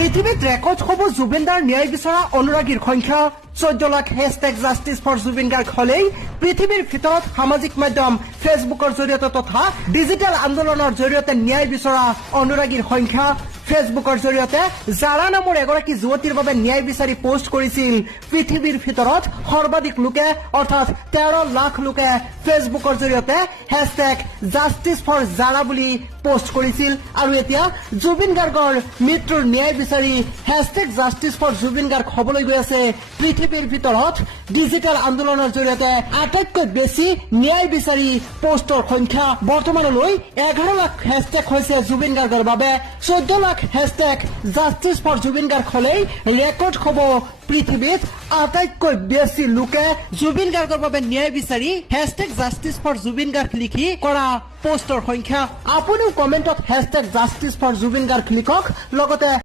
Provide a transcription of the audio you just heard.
পৃথিবীত ৰেকৰ্ড হ'ব জুবিনদাৰ ন্যায় বিচৰা অনুৰাগীৰ সংখ্যা 14 লাখ #জাষ্টিছ ফৰ জুবিন গাৰ্গ হলেই পৃথিৱীৰ ভিতৰত সামাজিক মাধ্যম ফেচবুকৰ জৰিয়তে তথা ডিজিটেল আন্দোলনৰ জৰিয়তে ন্যায় বিচৰা অনুৰাগীৰ সংখ্যা ফেচবুকৰ জৰিয়তে জাৰা নামৰ এগৰাকী যুৱতীৰ বাবে ন্যায় বিচাৰি পোষ্ট কৰিছিল পৃথিৱীৰ ভিতৰত সৰ্বাধিক লোকে অৰ্থাৎ 13 লাখ লোকে ফেচবুকৰ জৰিয়তে #জাষ্টিছ ফৰ জাৰা বুলি পোষ্ট কৰিছিল আৰু এতিয়া জুবিন গাৰ্গৰ মৃত্যুৰ ন্যায় বিচাৰি #জাষ্টিছ ফৰ জুবিন গাৰ্গ হবলৈ গৈ আছে পৃথিৱীৰ ভিতৰত ডিজিটেল আন্দোলনৰ জৰিয়তে আটাইতকৈ বেছি ন্যায় বিচাৰি পোষ্টৰ সংখ্যা বৰ্তমানলৈ 11 লাখ হেশটেগ হৈছে জুবিন গাৰ্গৰ বাবে 14 লাখ #জাষ্টিছ ফৰ জুবিন গাৰ্গ হলেই ৰেকৰ্ড হ'ব পৃথিৱীত আটাইতকৈ বেছি লোকে জুবিন গাৰ্গৰ বাবে ন্যায় বিচাৰি #জাষ্টিছ ফৰ জুবিন গাৰ্গ লিখি কৰা পোষ্টৰ সংখ্যা। আপুনিও কমেণ্টত #জাষ্টিছ ফৰ জুবিন গাৰ্গ লিখক লগতে